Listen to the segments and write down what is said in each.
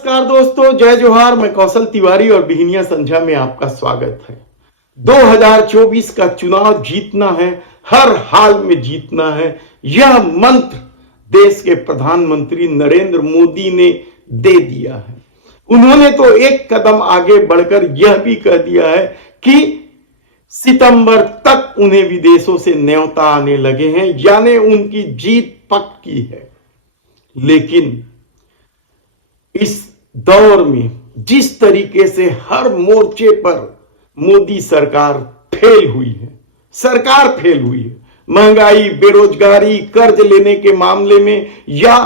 नमस्कार दोस्तों, जय जोहार। मैं कौशल तिवारी और बिहनिया संध्या में आपका स्वागत है। 2024 का चुनाव जीतना है, हर हाल में जीतना है। यह मंत्र देश के प्रधानमंत्री नरेंद्र मोदी ने दे दिया है। उन्होंने तो एक कदम आगे बढ़कर यह भी कह दिया है कि सितंबर तक उन्हें विदेशों से न्योता आने लगे हैं, यानी उनकी जीत पक्की है। लेकिन इस दौर में जिस तरीके से हर मोर्चे पर मोदी सरकार फेल हुई है, महंगाई, बेरोजगारी, कर्ज लेने के मामले में या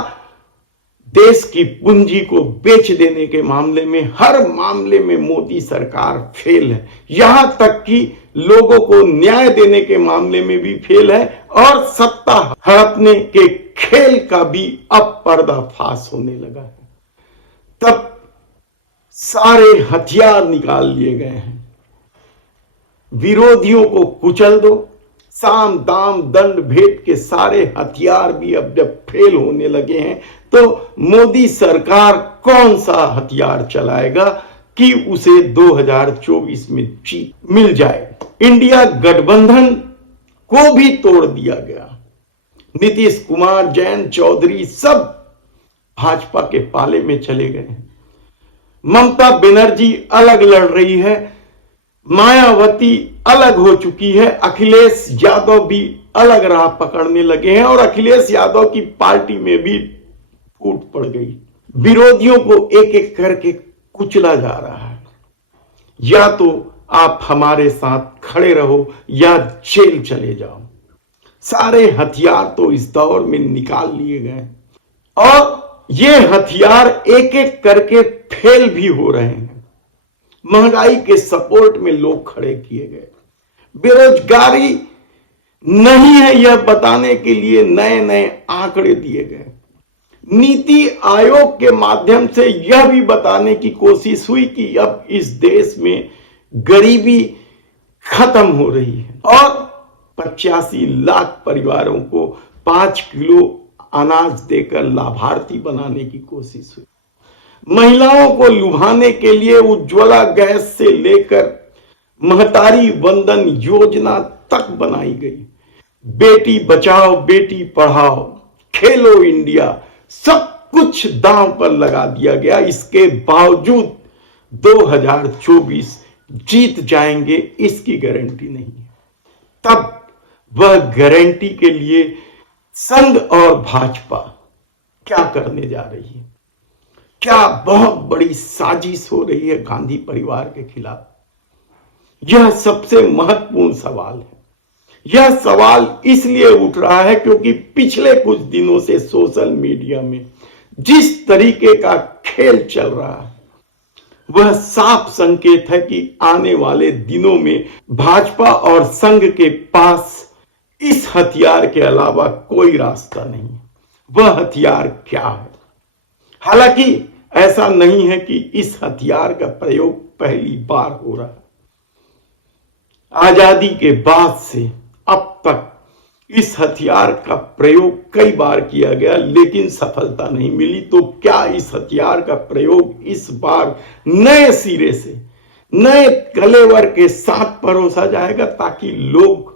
देश की पूंजी को बेच देने के मामले में, हर मामले में मोदी सरकार फेल है। यहां तक कि लोगों को न्याय देने के मामले में भी फेल है और सत्ता हड़पने के खेल का भी अब पर्दाफाश होने लगा है। तब सारे हथियार निकाल लिए गए हैं। विरोधियों को कुचल दो, साम दाम दंड भेद के सारे हथियार भी अब जब फेल होने लगे हैं तो मोदी सरकार कौन सा हथियार चलाएगा कि उसे 2024 में जीत मिल जाए। इंडिया गठबंधन को भी तोड़ दिया गया। नीतीश कुमार, जयंत चौधरी सब भाजपा के पाले में चले गए हैं। ममता बनर्जी अलग लड़ रही है, मायावती अलग हो चुकी है, अखिलेश यादव भी अलग राह पकड़ने लगे हैं और अखिलेश यादव की पार्टी में भी फूट पड़ गई। विरोधियों को एक एक करके कुचला जा रहा है। या तो आप हमारे साथ खड़े रहो या जेल चले जाओ। सारे हथियार तो इस दौर में निकाल लिए गए और ये हथियार एक एक करके फेल भी हो रहे हैं। महंगाई के सपोर्ट में लोग खड़े किए गए। बेरोजगारी नहीं है यह बताने के लिए नए नए आंकड़े दिए गए। नीति आयोग के माध्यम से यह भी बताने की कोशिश हुई कि अब इस देश में गरीबी खत्म हो रही है और 85 लाख परिवारों को 5 किलो अनाज देकर लाभार्थी बनाने की कोशिश हुई। महिलाओं को लुभाने के लिए उज्ज्वला गैस से लेकर महतारी वंदन योजना तक बनाई गई। बेटी बचाओ, बेटी पढ़ाओ, खेलो इंडिया, सब कुछ दांव पर लगा दिया गया। इसके बावजूद 2024 जीत जाएंगे इसकी गारंटी नहीं है। तब वह गारंटी के लिए संघ और भाजपा क्या करने जा रही है? क्या बहुत बड़ी साजिश हो रही है गांधी परिवार के खिलाफ? यह सबसे महत्वपूर्ण सवाल है। यह सवाल इसलिए उठ रहा है क्योंकि पिछले कुछ दिनों से सोशल मीडिया में जिस तरीके का खेल चल रहा है वह साफ संकेत है कि आने वाले दिनों में भाजपा और संघ के पास इस हथियार के अलावा कोई रास्ता नहीं है। वह हथियार क्या है? हालांकि ऐसा नहीं है कि इस हथियार का प्रयोग पहली बार हो रहा है। आजादी के बाद से अब तक इस हथियार का प्रयोग कई बार किया गया लेकिन सफलता नहीं मिली। तो क्या इस हथियार का प्रयोग इस बार नए सिरे से, नए कलेवर के साथ परोसा जाएगा ताकि लोग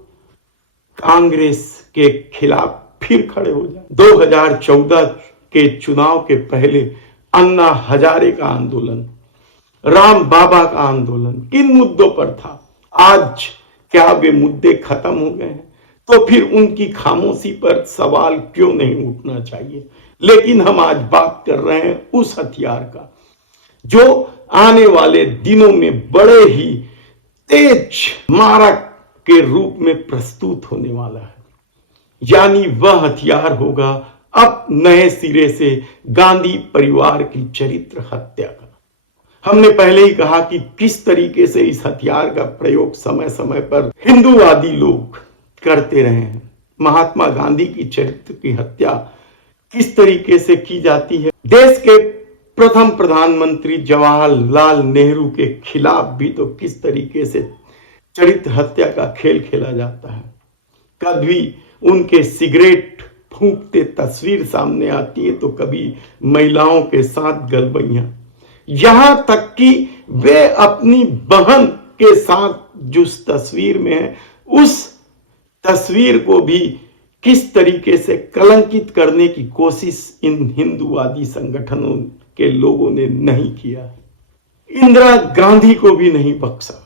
कांग्रेस के खिलाफ फिर खड़े हो जाए? 2014 के चुनाव के पहले अन्ना हजारे का आंदोलन, राम बाबा का आंदोलन किन मुद्दों पर था? आज क्या वे मुद्दे खत्म हो गए हैं? तो फिर उनकी खामोशी पर सवाल क्यों नहीं उठना चाहिए? लेकिन हम आज बात कर रहे हैं उस हथियार का जो आने वाले दिनों में बड़े ही तेज मारक के रूप में प्रस्तुत होने वाला है। यानी वह हथियार होगा अब नए सिरे से गांधी परिवार की चरित्र हत्या का। हमने पहले ही कहा कि किस तरीके से इस हथियार का प्रयोग समय समय पर हिंदूवादी लोग करते रहे हैं। महात्मा गांधी की चरित्र की हत्या किस तरीके से की जाती है। देश के प्रथम प्रधानमंत्री जवाहरलाल नेहरू के खिलाफ भी तो किस तरीके से चरित्र हत्या का खेल खेला जाता है। कभी उनके सिगरेट फूंकते तस्वीर सामने आती है तो कभी महिलाओं के साथ गलबैयां। यहां तक कि वे अपनी बहन के साथ जिस तस्वीर में है उस तस्वीर को भी किस तरीके से कलंकित करने की कोशिश इन हिंदूवादी संगठनों के लोगों ने नहीं किया। इंदिरा गांधी को भी नहीं बख्शा।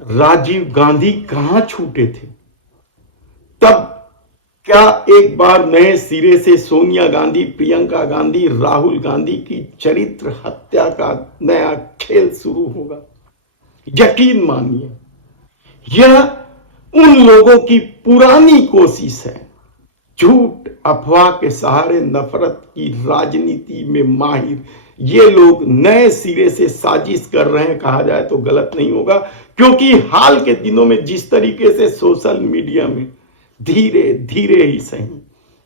राजीव गांधी कहां छूटे थे? तब क्या एक बार नए सिरे से सोनिया गांधी, प्रियंका गांधी, राहुल गांधी की चरित्र हत्या का नया खेल शुरू होगा? यकीन मानिए, यह उन लोगों की पुरानी कोशिश है। झूठ अफवाह के सहारे नफरत की राजनीति में माहिर ये लोग नए सिरे से साजिश कर रहे हैं कहा जाए तो गलत नहीं होगा, क्योंकि हाल के दिनों में जिस तरीके से सोशल मीडिया में धीरे धीरे ही सही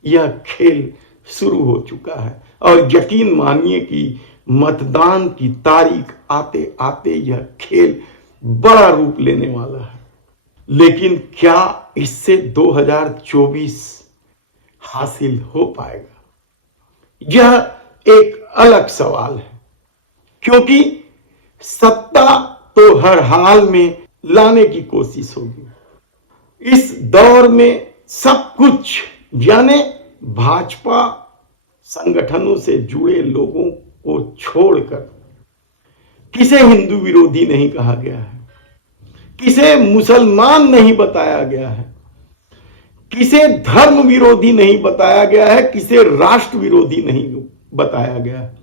यह खेल शुरू हो चुका है। और यकीन मानिए कि मतदान की तारीख आते आते यह खेल बड़ा रूप लेने वाला है। लेकिन क्या इससे 2024 हासिल हो पाएगा? यह एक अलग सवाल है, क्योंकि सत्ता तो हर हाल में लाने की कोशिश होगी। इस दौर में सब कुछ यानी भाजपा संगठनों से जुड़े लोगों को छोड़कर किसे हिंदू विरोधी नहीं कहा गया है, किसे मुसलमान नहीं बताया गया है, किसे धर्म विरोधी नहीं बताया गया है, किसे राष्ट्र विरोधी नहीं बताया गया है।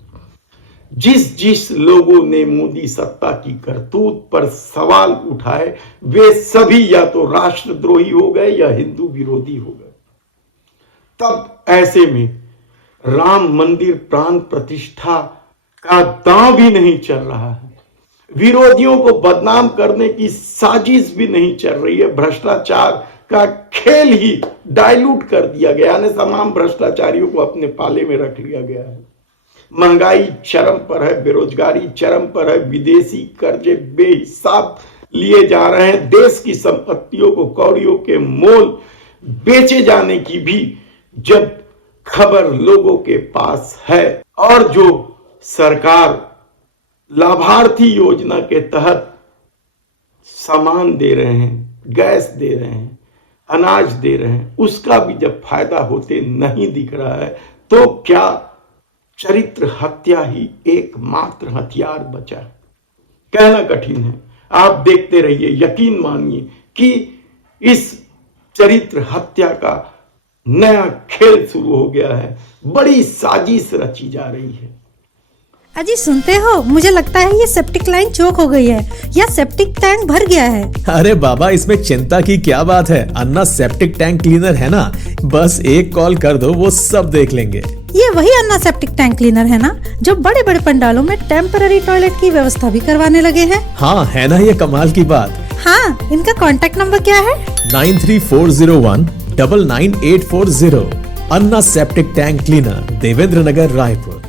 जिस लोगों ने मोदी सत्ता की करतूत पर सवाल उठाए वे सभी या तो राष्ट्रद्रोही हो गए या हिंदू विरोधी हो गए। तब ऐसे में राम मंदिर प्राण प्रतिष्ठा का दांव भी नहीं चल रहा है, विरोधियों को बदनाम करने की साजिश भी नहीं चल रही है, भ्रष्टाचार का खेल ही डाइल्यूट कर दिया गया, यानी तमाम भ्रष्टाचारियों को अपने पाले में रख लिया गया है। महंगाई चरम पर है, बेरोजगारी चरम पर है, विदेशी कर्जे बेहिसाब लिए जा रहे हैं, देश की संपत्तियों को कौड़ियों के मोल बेचे जाने की भी जब खबर लोगों के पास है, और जो सरकार लाभार्थी योजना के तहत सामान दे रहे हैं, गैस दे रहे हैं, अनाज दे रहे हैं, उसका भी जब फायदा होते नहीं दिख रहा है, तो क्या चरित्र हत्या ही एकमात्र हथियार बचा? कहना कठिन है। आप देखते रहिए, यकीन मानिए कि इस चरित्र हत्या का नया खेल शुरू हो गया है, बड़ी साजिश रची जा रही है। अजी सुनते हो, मुझे लगता है ये सेप्टिक लाइन चौक हो गई है या सेप्टिक टैंक भर गया है। अरे बाबा, इसमें चिंता की क्या बात है, अन्ना सेप्टिक टैंक क्लीनर है ना, बस एक कॉल कर दो, वो सब देख लेंगे। ये वही अन्ना सेप्टिक टैंक क्लीनर है ना, जो बड़े बड़े पंडालों में टेम्पररी टॉयलेट की व्यवस्था भी करवाने लगे हैं। हाँ, है ना ये कमाल की बात। हाँ, इनका कॉन्टेक्ट नंबर क्या है? 9340199840। अन्ना सेप्टिक टैंक क्लीनर, देवेंद्र नगर, रायपुर।